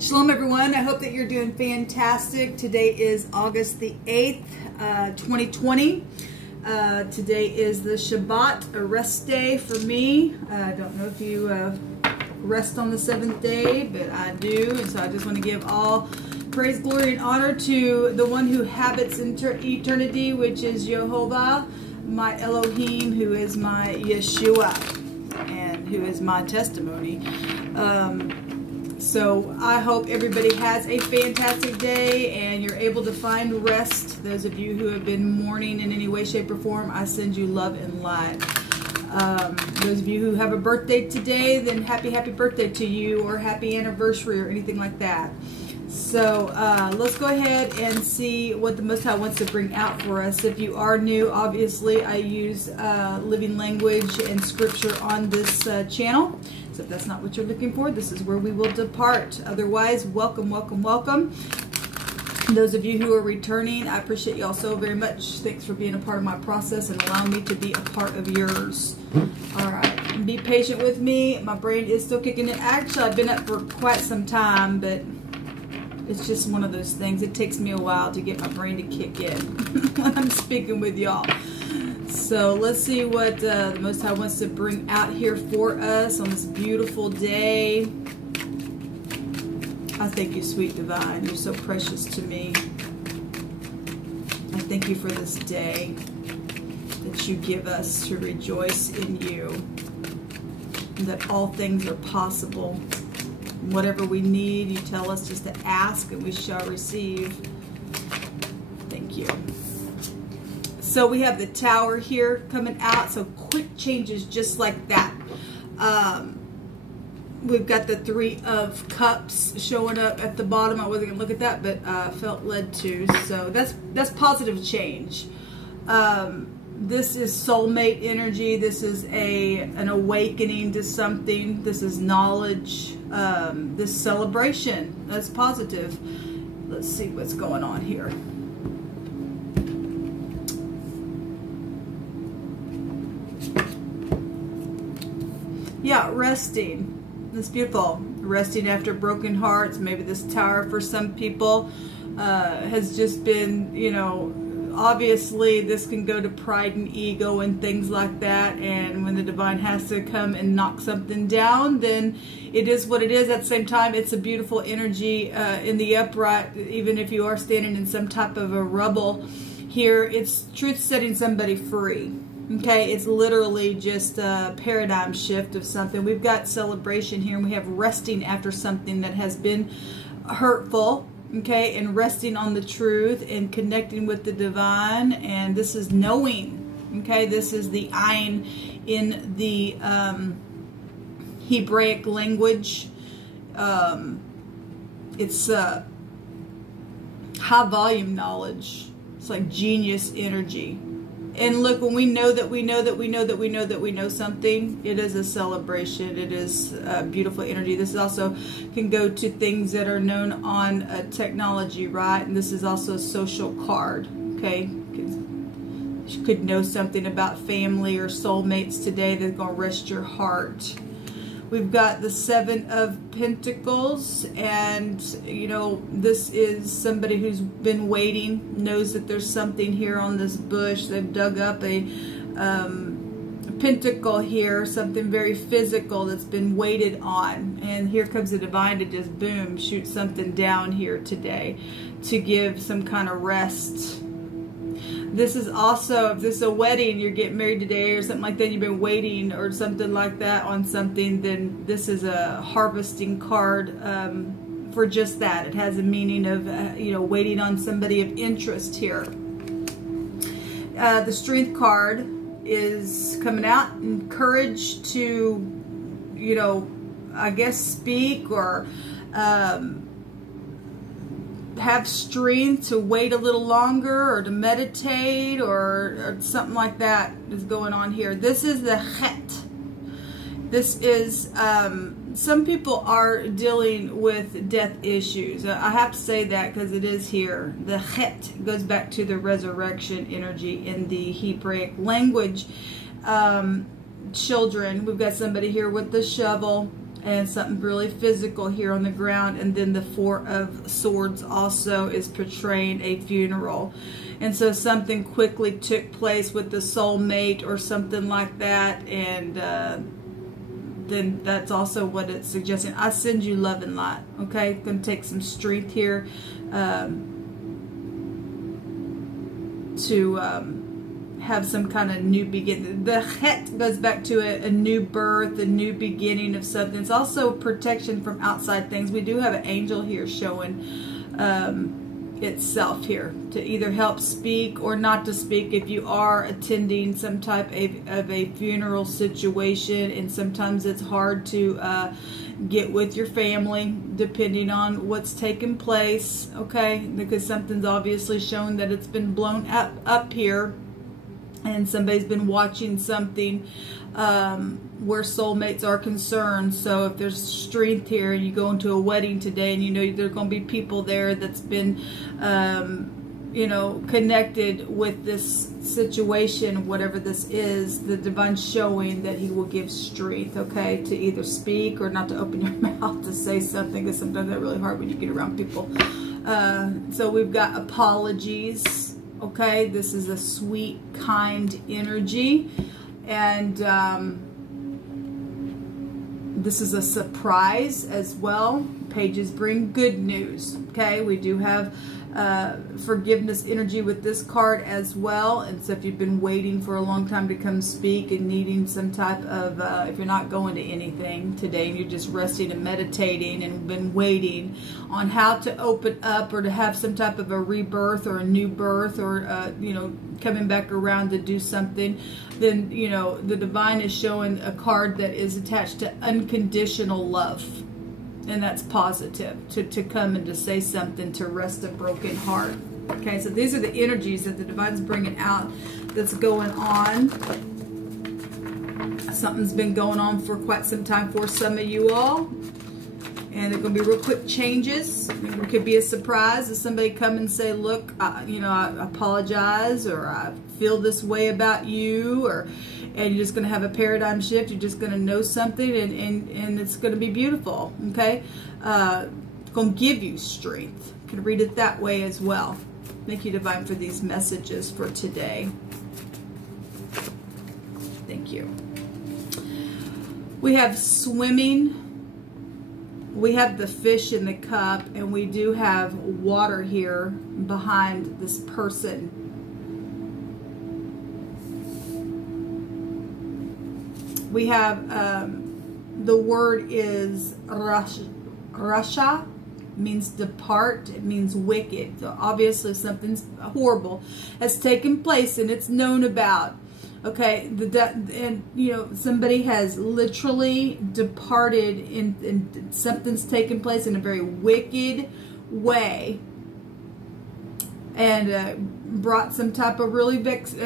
Shalom everyone, I hope that you're doing fantastic. Today is August the 8th, 2020. Today is the Shabbat, a rest day for me. I don't know if you rest on the 7th day, but I do. And so I just want to give all praise, glory, and honor to the one who habits eternity, which is Jehovah, my Elohim, who is my Yeshua, and who is my testimony. So I hope everybody has a fantastic day and you're able to find rest. Those of you who have been mourning in any way, shape, or form, I send you love and light. Those of you who have a birthday today, then happy birthday to you, or happy anniversary, or anything like that. So let's go ahead and see what the Most High wants to bring out for us. If you are new, obviously I use living language and scripture on this channel. So if that's not what you're looking for, this is where we will depart. Otherwise, welcome, welcome, welcome. Those of you who are returning, I appreciate you all so very much. Thanks for being a part of my process and allowing me to be a part of yours. All right, be patient with me. My brain is still kicking in. Actually, I've been up for quite some time, but it's just one of those things. It takes me a while to get my brain to kick in when I'm speaking with y'all. So let's see what the Most High wants to bring out here for us on this beautiful day. I thank you, sweet divine. You're so precious to me. I thank you for this day that you give us to rejoice in you, and that all things are possible. Whatever we need, you tell us just to ask and we shall receive. Thank you. So we have the Tower here coming out. So quick changes just like that. We've got the Three of Cups showing up at the bottom. I wasn't going to look at that, but I felt led to. So that's positive change. This is soulmate energy. This is an awakening to something. This is knowledge. This celebration. That's positive. Let's see what's going on here. Yeah, resting. That's beautiful. Resting after broken hearts. Maybe this Tower for some people has just been, you know, obviously this can go to pride and ego and things like that, and when the divine has to come and knock something down, then it is what it is. At the same time, it's a beautiful energy in the upright. Even if you are standing in some type of a rubble here, it's truth setting somebody free. Okay, it's literally just a paradigm shift of something. We've got celebration here, and we have resting after something that has been hurtful. Okay, and resting on the truth and connecting with the divine. And this is knowing. Okay, this is the Ayin in the Hebraic language. It's high volume knowledge. It's like genius energy. And look, when we know that we know that we know that we know that we know something, it is a celebration. It is beautiful energy. This also can go to things that are known on technology, right? And this is also a social card, okay? You could know something about family or soulmates today that's going to rest your heart. We've got the Seven of Pentacles, and you know, this is somebody who's been waiting, knows that there's something here on this bush. They've dug up a pentacle here, something very physical that's been waited on, and here comes the divine to just boom, shoot something down here today to give some kind of rest. This is also, if this is a wedding, you're getting married today or something like that, you've been waiting or something like that on something, then this is a harvesting card for just that. It has a meaning of, you know, waiting on somebody of interest here. The Strength card is coming out, encouraged to, you know, I guess speak or have strength to wait a little longer, or to meditate, or something like that is going on here. This is the Het. This is, some people are dealing with death issues. I have to say that because it is here. The Het goes back to the resurrection energy in the Hebraic language. Children, we've got somebody here with the shovel. and something really physical here on the ground. And then the Four of Swords also is portraying a funeral. And so something quickly took place with the soulmate or something like that, and then that's also what it's suggesting. I send you love and light. Okay, going to take some strength here to have some kind of new beginning. The het goes back to a new birth, a new beginning of something. It's also protection from outside things. We do have an angel here showing itself here to either help speak or not to speak if you are attending some type of a funeral situation. And sometimes it's hard to get with your family depending on what's taken place, okay, because something's obviously shown that it's been blown up here, and somebody's been watching something where soulmates are concerned. So if there's strength here, you go into a wedding today and you know there's going to be people there that's been you know, connected with this situation, whatever this is, the divine's showing that he will give strength, okay, to either speak or not to open your mouth to say something, because sometimes that's really hard when you get around people. So we've got apologies, okay. This is a sweet, kind energy, and this is a surprise as well. Pages bring good news, okay. We do have forgiveness energy with this card as well. And so if you've been waiting for a long time to come speak and needing some type of if you're not going to anything today and you're just resting and meditating and been waiting on how to open up or to have some type of a rebirth or a new birth or you know, coming back around to do something, then you know the divine is showing a card that is attached to unconditional love. And that's positive, to come and to say something, to rest a broken heart. Okay, so these are the energies that the divine's bringing out that's going on. Something's been going on for quite some time for some of you all. And they're going to be real quick changes. It could be a surprise if somebody come and say, look, you know, I apologize, or I feel this way about you, and you're just going to have a paradigm shift. You're just going to know something, and it's going to be beautiful, okay? It's going to give you strength. You can read it that way as well. Thank you, Divine, for these messages for today. Thank you. We have swimming. We have the fish in the cup, and we do have water here behind this person. We have, the word is Rasha, means depart, it means wicked. So obviously something's horrible has taken place and it's known about. Okay, and you know, somebody has literally departed and something's taken place in a very wicked way, and brought some type of really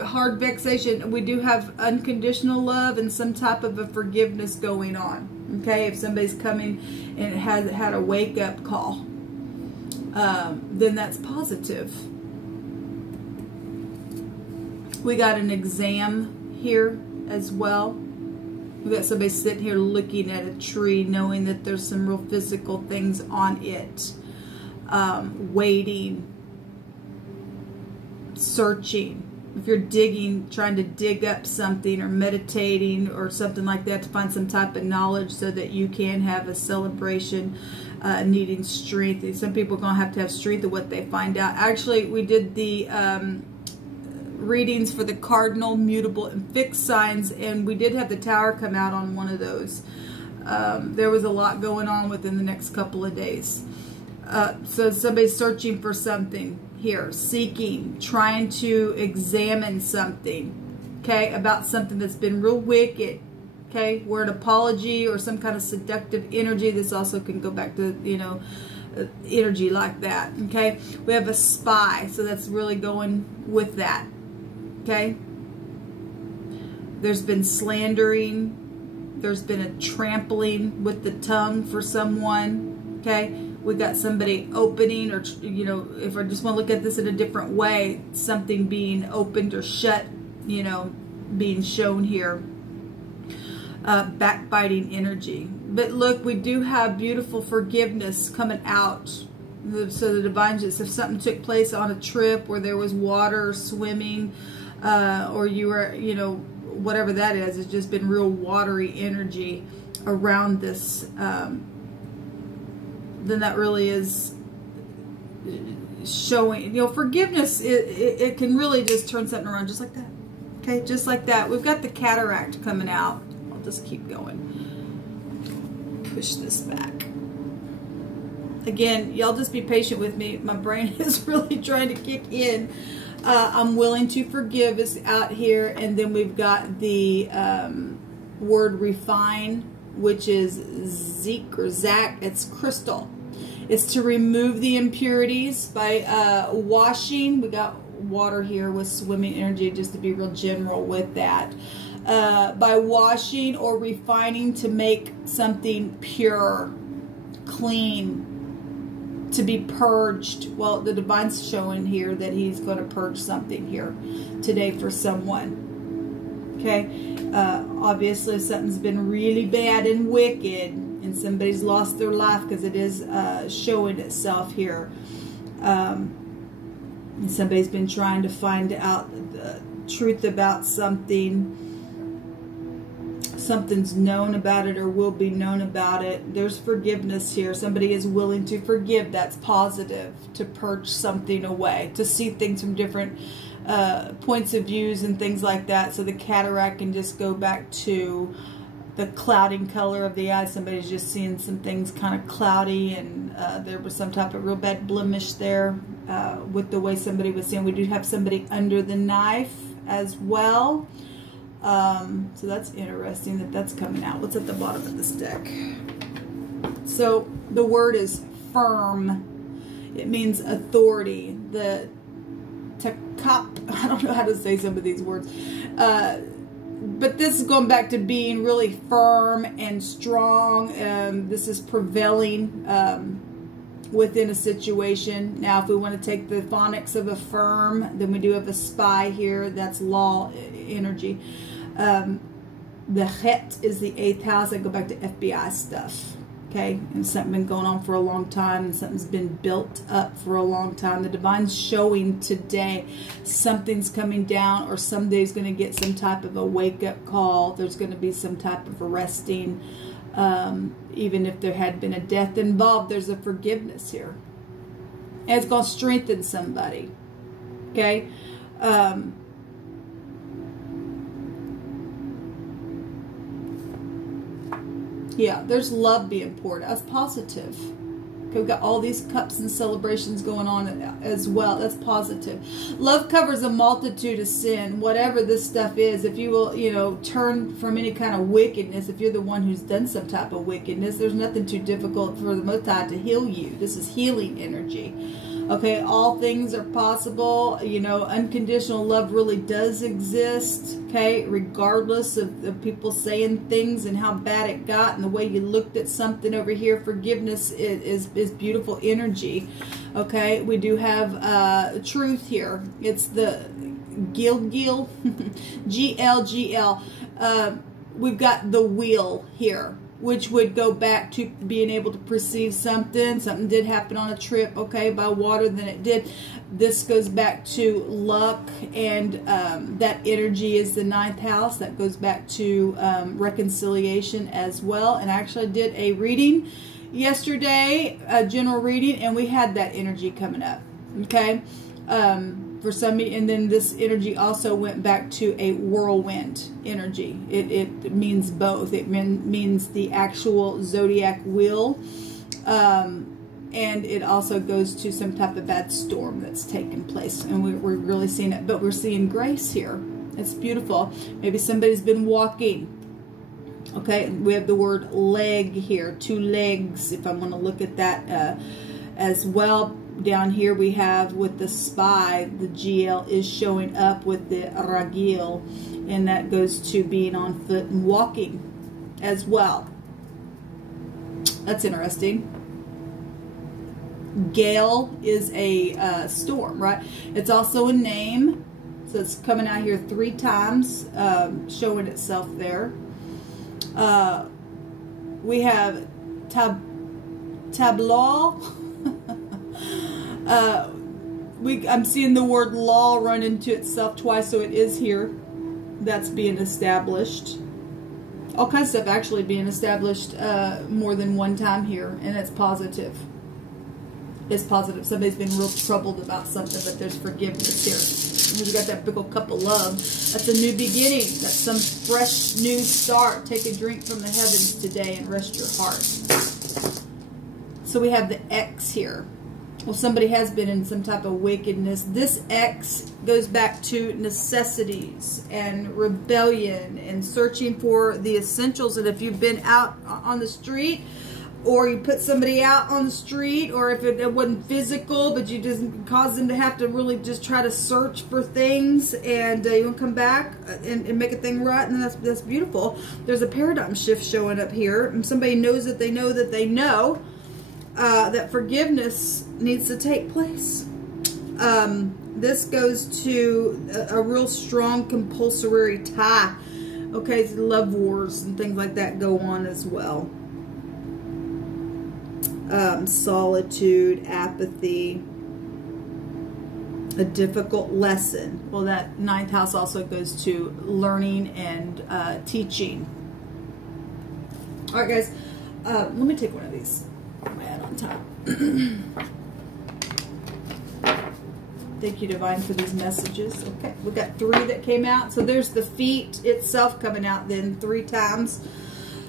hard vexation. We do have unconditional love and some type of a forgiveness going on. Okay, if somebody's coming and has had a wake-up call, then that's positive. We got an exam here as well. We got somebody sitting here looking at a tree, knowing that there's some real physical things on it. Waiting, searching. If you're digging, trying to dig up something, or meditating or something like that to find some type of knowledge so that you can have a celebration, needing strength. Some people are going to have strength of what they find out. Actually, we did the readings for the cardinal, mutable, and fixed signs, and we did have the Tower come out on one of those. There was a lot going on within the next couple of days. So somebody's searching for something here, seeking, trying to examine something, okay, about something that's been real wicked, okay, word apology or some kind of seductive energy. This also can go back to, you know, energy like that, okay. We have a spy, so that's really going with that, okay. There's been slandering, there's been a trampling with the tongue for someone, okay. We got somebody opening, or, you know, if I just want to look at this in a different way, something being opened or shut, you know, being shown here. Backbiting energy, But look, we do have beautiful forgiveness coming out. So the divine, just if something took place on a trip where there was water, swimming, or you were, you know, whatever that is, it's just been real watery energy around this, then that really is showing, you know, forgiveness. It can really just turn something around just like that. Okay, just like that. We've got the cataract coming out. I'll just keep going. Push this back. Again, y'all just be patient with me. My brain is really trying to kick in. I'm willing to forgive is out here. And then we've got the word refine, which is Zeke or Zach. It's crystal. It's to remove the impurities by washing. We got water here with swimming energy, just to be real general with that. By washing or refining to make something pure, clean, to be purged. Well, the divine's showing here that he's going to purge something here today for someone. Okay, obviously if something's been really bad and wicked and somebody's lost their life, because it is showing itself here, and somebody's been trying to find out the truth about something. Something's known about it or will be known about it. There's forgiveness here. Somebody is willing to forgive. That's positive. To purge something away. To see things from different points of views and things like that. So the cataract can just go back to the clouding color of the eye. Somebody's just seeing some things kind of cloudy, and there was some type of real bad blemish there with the way somebody was seeing. We do have somebody under the knife as well. So that's interesting that that's coming out. What's at the bottom of this deck? So the word is firm. It means authority. The takap, I don't know how to say some of these words. But this is going back to being really firm and strong. This is prevailing within a situation. Now, if we want to take the phonics of a firm, then we do have a spy here. That's law energy. The Het is the 8th house. I go back to FBI stuff. Okay, and something been going on for a long time, and something's been built up for a long time. The divine's showing today something's coming down, or somebody's going to get some type of a wake-up call. There's going to be some type of arresting. Even if there had been a death involved, there's a forgiveness here. And it's going to strengthen somebody. Okay? Yeah, there's love being poured. That's positive. Okay, we've got all these cups and celebrations going on as well. That's positive. Love covers a multitude of sin. Whatever this stuff is, if you will, you know, turn from any kind of wickedness, if you're the one who's done some type of wickedness, there's nothing too difficult for the Most High to heal you. This is healing energy. Okay, all things are possible. You know, unconditional love really does exist. Okay, regardless of the people saying things and how bad it got and the way you looked at something over here, forgiveness is beautiful energy. Okay, we do have truth here. It's the Gil, G-L-G-L. We've got the wheel here, which would go back to being able to perceive something. Something did happen on a trip, okay, by water, then it did. This goes back to luck, and that energy is the 9th house. That goes back to reconciliation as well. And I actually did a reading yesterday, a general reading, and we had that energy coming up, okay? For some, and then this energy also went back to a whirlwind energy. It means both. It means the actual zodiac wheel, and it also goes to some type of bad storm that's taken place, and we're really seeing it. But we're seeing grace here. It's beautiful. Maybe somebody's been walking. Okay, we have the word leg here, 2 legs, if I want to look at that as well. Down here we have with the spy, the GL is showing up with the ragil, and that goes to being on foot and walking as well. That's interesting. Gale is a storm, right? It's also a name, so it's coming out here 3 times, showing itself there. We have tableau. I'm seeing the word law run into itself twice, so it is here. That's being established. All kinds of stuff actually being established more than one time here, and it's positive. It's positive. Somebody's been real troubled about something, but there's forgiveness here. We've got that big old cup of love. That's a new beginning. That's some fresh new start. Take a drink from the heavens today and rest your heart. So we have the X here. Well, somebody has been in some type of wickedness. This X goes back to necessities and rebellion and searching for the essentials. And if you've been out on the street, or you put somebody out on the street, or if it wasn't physical, but you just caused them to have to really just try to search for things, and you want to come back and make a thing right, and that's beautiful. There's a paradigm shift showing up here, and somebody knows that they know that they know that forgiveness needs to take place. This goes to a real strong compulsory tie. Okay, so love wars and things like that go on as well. Solitude, apathy, a difficult lesson. Well, that 9th house also goes to learning and teaching. All right, guys, let me take one of these. I'm right on top. Thank you, Divine, for these messages. Okay, we got 3 that came out. So there's the feet itself coming out then 3 times.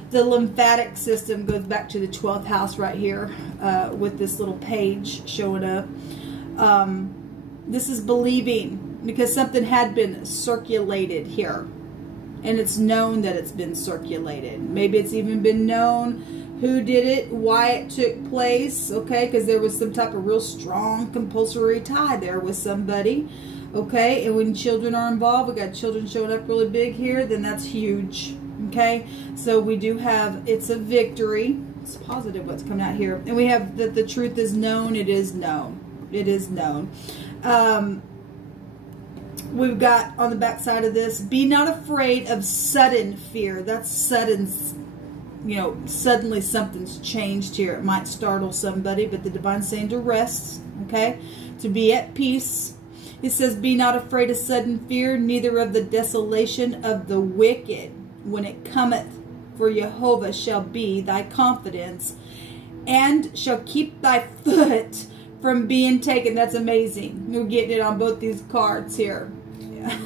The lymphatic system goes back to the 12th house right here with this little page showing up. This is believing, because something had been circulated here. And it's known that it's been circulated. Maybe it's even been known who did it, why it took place, okay? Because there was some type of real strong compulsory tie there with somebody, okay? And when children are involved, we got children showing up really big here, then that's huge. Okay, so we do have, it's a victory. It's positive what's coming out here. And we have that the truth is known. It is known. It is known. We've got on the back side of this, be not afraid of sudden fear. That's sudden, you know, suddenly something's changed here. It might startle somebody, but the Divine's saying to rest, okay, to be at peace. It says, be not afraid of sudden fear, neither of the desolation of the wicked. When it cometh, for Jehovah shall be thy confidence, and shall keep thy foot from being taken. That's amazing. We're getting it on both these cards here. Yeah.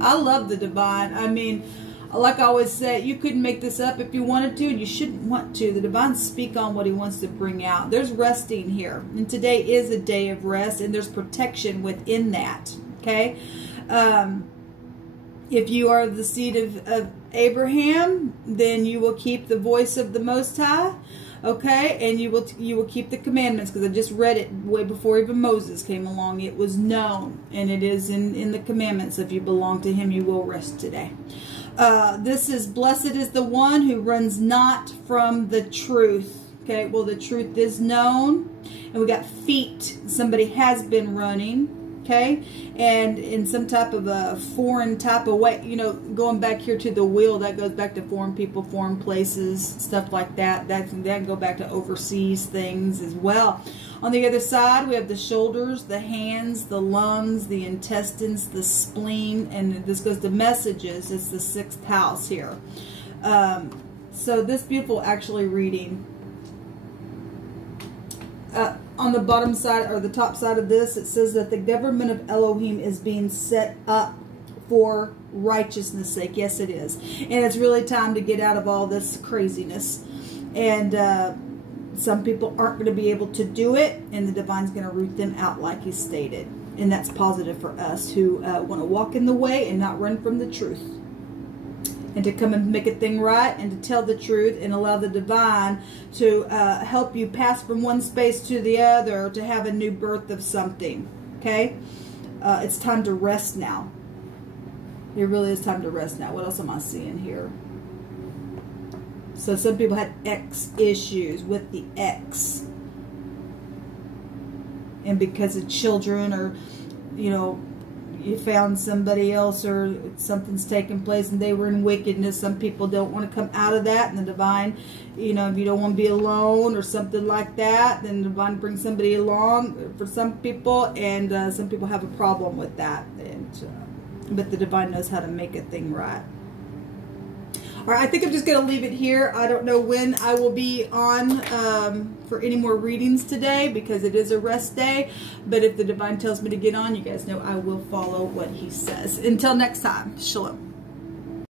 I love the Divine. I mean, like I always say, you couldn't make this up if you wanted to, and you shouldn't want to. The Divine speak on what he wants to bring out. There's resting here, and today is a day of rest, and there's protection within that, okay? If you are the seed of Abraham, then you will keep the voice of the Most High, okay? And you will keep the commandments, because I just read it way before even Moses came along. It was known, and it is in the commandments. If you belong to him, you will rest today. This is, blessed is the one who runs not from the truth. Okay, well, the truth is known. And we got feet. Somebody has been running. Okay, and in some type of a foreign type of way, you know, going back here to the wheel, that goes back to foreign people, foreign places, stuff like that. That can go back to overseas things as well. On the other side, we have the shoulders, the hands, the lungs, the intestines, the spleen, and this goes to messages. It's the 6th house here. So this beautiful actually reading. On the bottom side, or the top side of this, it says that the government of Elohim is being set up for righteousness' sake. Yes, it is. And it's really time to get out of all this craziness. And some people aren't going to be able to do it, and the Divine's going to root them out like he stated. And that's positive for us who want to walk in the way and not run from the truth. And to come and make a thing right, and to tell the truth, and allow the Divine to help you pass from one space to the other, to have a new birth of something. Okay? It's time to rest now. It really is time to rest now. What else am I seeing here? So some people had X issues with the X. And because of children, or, you know, you found somebody else, or something's taken place and they were in wickedness. Some people don't want to come out of that, and the divine, you know, if you don't want to be alone or something like that, then the divine brings somebody along for some people, and some people have a problem with that, and but the divine knows how to make a thing right. All right, I think I'm just going to leave it here. I don't know when I will be on for any more readings today, because it is a rest day. But if the divine tells me to get on, you guys know I will follow what he says. Until next time, shalom.